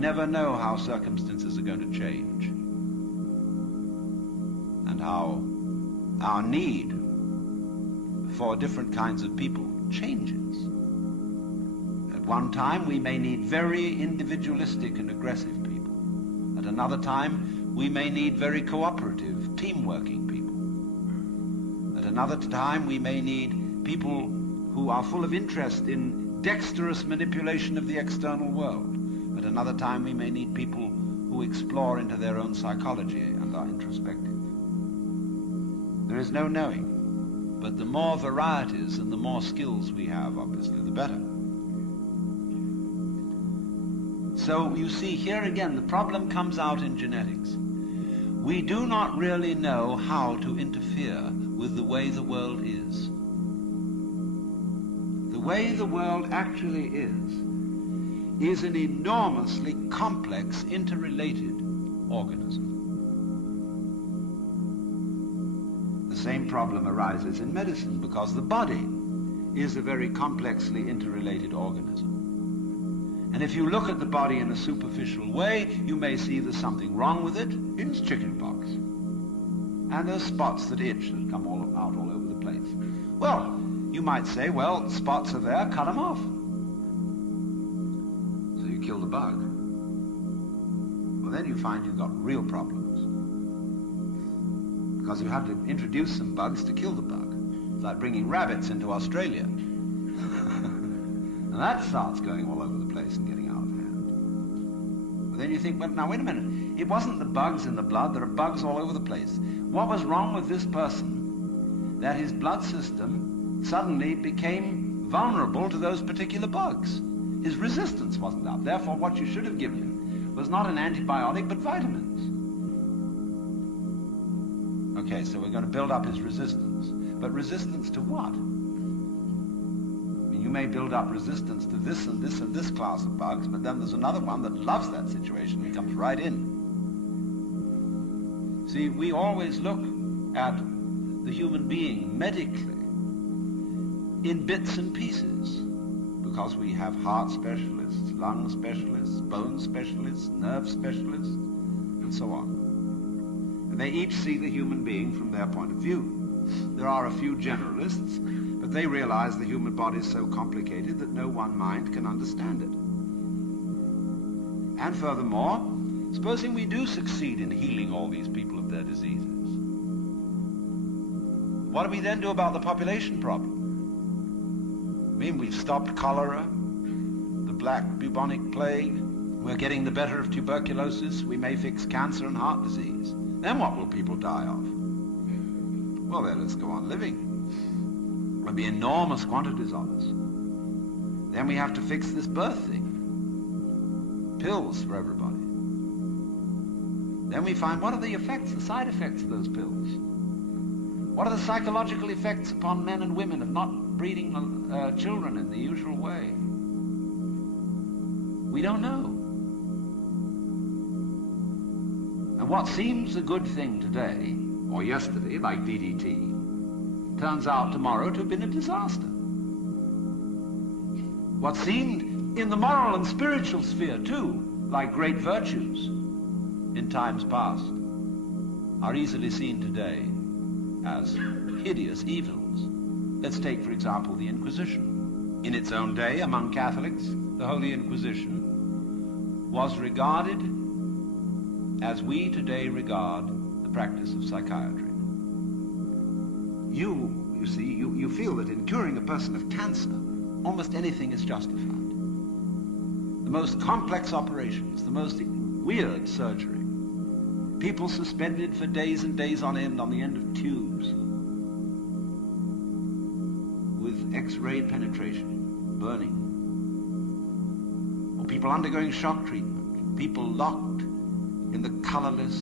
never know how circumstances are going to change, and how our need for different kinds of people changes. At one time, we may need very individualistic and aggressive people. At another time, we may need very cooperative, team-working people. At another time, we may need people who are full of interest in dexterous manipulation of the external world. At another time, we may need people who explore into their own psychology and are introspective. There is no knowing, but the more varieties and the more skills we have, obviously, the better. So you see, here again, the problem comes out in genetics. We do not really know how to interfere with the way the world is. The way the world actually is an enormously complex, interrelated organism. The same problem arises in medicine because the body is a very complexly interrelated organism. And if you look at the body in a superficial way, you may see there's something wrong with it. It's chickenpox. And there's spots that itch that come out all over the place. Well, you might say, well, spots are there, cut them off. So you kill the bug. Well, then you find you've got real problems. Because you have to introduce some bugs to kill the bug. It's like bringing rabbits into Australia. And that starts going all over the place and getting out of hand. But then you think, well, now wait a minute. It wasn't the bugs in the blood. There are bugs all over the place. What was wrong with this person that his blood system suddenly became vulnerable to those particular bugs? His resistance wasn't up. Therefore, what you should have given him was not an antibiotic, but vitamins. Okay, so we're going to build up his resistance. But resistance to what? You may build up resistance to this and this and this class of bugs, but then there's another one that loves that situation and comes right in. See, we always look at the human being medically in bits and pieces because we have heart specialists, lung specialists, bone specialists, nerve specialists, and so on. And they each see the human being from their point of view. There are a few generalists, but they realize the human body is so complicated that no one mind can understand it. And furthermore, supposing we do succeed in healing all these people of their diseases, what do we then do about the population problem? I mean, we've stopped cholera, the black bubonic plague, we're getting the better of tuberculosis, we may fix cancer and heart disease. Then what will people die of? Well, then let's go on living. There'll be enormous quantities of us. Then we have to fix this birth thing. Pills for everybody. Then we find, what are the effects, the side effects of those pills? What are the psychological effects upon men and women of not breeding children in the usual way? We don't know. And what seems a good thing today, or yesterday, like DDT, turns out tomorrow to have been a disaster. What seemed in the moral and spiritual sphere, too, like great virtues in times past, are easily seen today as hideous evils. Let's take, for example, the Inquisition. In its own day, among Catholics, the Holy Inquisition was regarded as we today regard the practice of psychiatry. You see, you feel that in curing a person of cancer, almost anything is justified. The most complex operations, the most weird surgery, people suspended for days and days on end on the end of tubes with X-ray penetration, burning, or people undergoing shock treatment, people locked in the colorless,